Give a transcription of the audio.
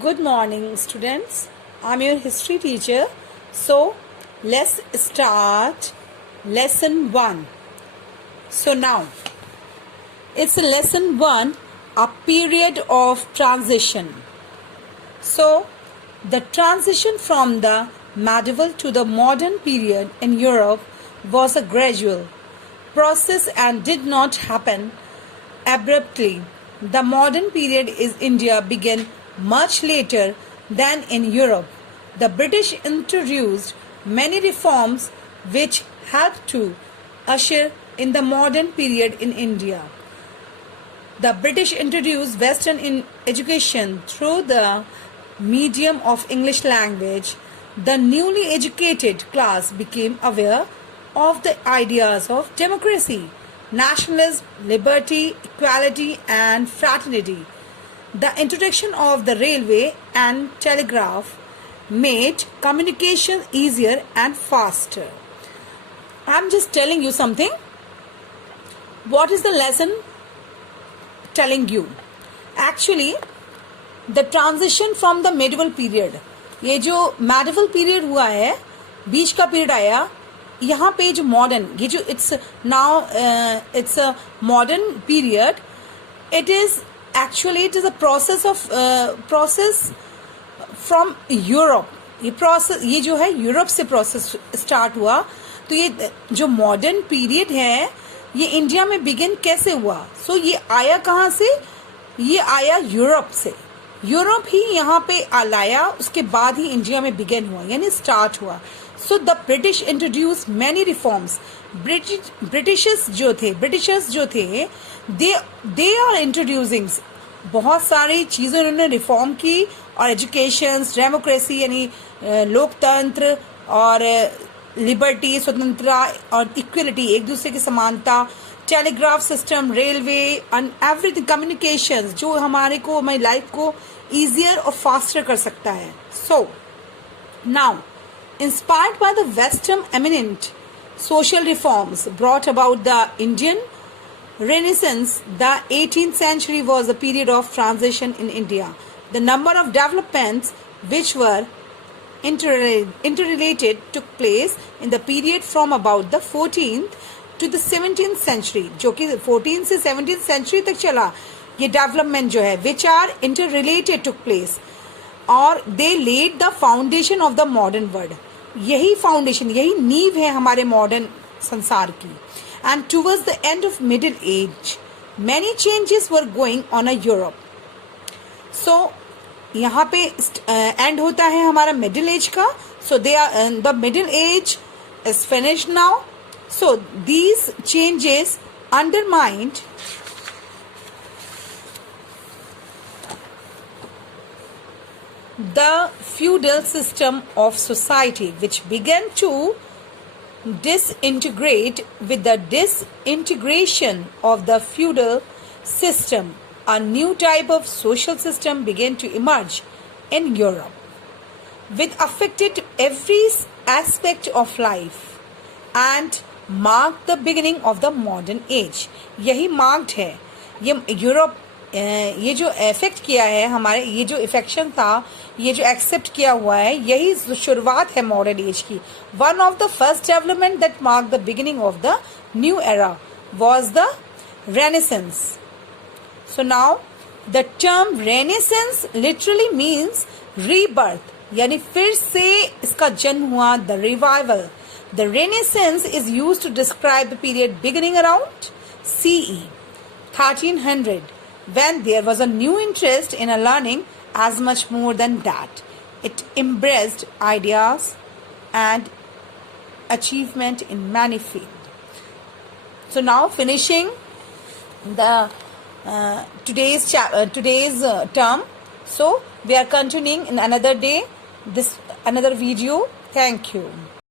Good morning, students. I'm your history teacher. So, let's start lesson 1. So, now it's lesson 1, a period of transition. So, the transition from the medieval to the modern period in Europe was a gradual process and did not happen abruptly. The modern period in India began much later than in Europe. The British introduced many reforms which helped to usher in the modern period in India. The British introduced Western education through the medium of English language. The newly educated class became aware of the ideas of democracy, nationalism, liberty, equality, and fraternity. The introduction of the railway and telegraph made communication easier and faster. I'm just telling you something. What is the lesson telling you? Actually, the transition from the medieval period, ये जो medieval period हुआ है, बीच का period आया, यहाँ पे जो modern, ये जो it's a modern period. It is a process from Europe. ये जो है यूरोप से प्रोसेस स्टार्ट हुआ. तो ये जो मॉडर्न पीरियड है ये इंडिया में बिगिन कैसे हुआ? सो ये आया कहाँ से? ये आया यूरोप से. यूरोप ही यहाँ पे लाया, उसके बाद ही इंडिया में बिगिन हुआ, यानी स्टार्ट हुआ. So the British introduce many reforms. Britishers जो थे दे आर इंट्रोड्यूसिंग बहुत सारी चीज़ें उन्होंने रिफॉर्म की. और एजुकेशन, डेमोक्रेसी यानी लोकतंत्र और लिबर्टी, स्वतंत्रता और इक्वलिटी, एक दूसरे की समानता, telegraph system, railway and everything, communications जो हमारी लाइफ को ईजियर और फास्टर कर सकता है. So now inspired by the Western eminent social reforms brought about the Indian Renaissance, the 18th century was a period of transition in India. The number of developments which were interrelated took place in the period from about the 14th to the 17th century, जो कि 14th से 17th century तक चला. ये development जो है which are interrelated took place और they laid the foundation of the modern world. यही फाउंडेशन, यही नींव है हमारे मॉडर्न संसार की. And towards the end of middle age many changes were going on a Europe. So यहाँ पे एंड होता है हमारा मिडिल एज का. So they are the middle age is finished now. So these changes undermined the feudal system of society, which began to disintegrate. With the disintegration of the feudal system, a new type of social system began to emerge in Europe, which affected every aspect of life and marked the beginning of the modern age. यही marked है ये Europe. ये जो effect किया है हमारे, ये जो इफेक्शन था, ये जो एक्सेप्ट किया हुआ है, यही शुरुआत है मॉडर्न एज की. One of the first development that mark the beginning of the new era was the renaissance. So now the term renaissance literally means rebirth, यानी फिर से इसका जन्म हुआ, the revival. The renaissance is used to describe the period beginning around CE 1300, when there was a new interest in a learning as much more than that. It embraced ideas and achievement in many fields. So now finishing the today's term. So we are continuing in another day, another video. Thank you.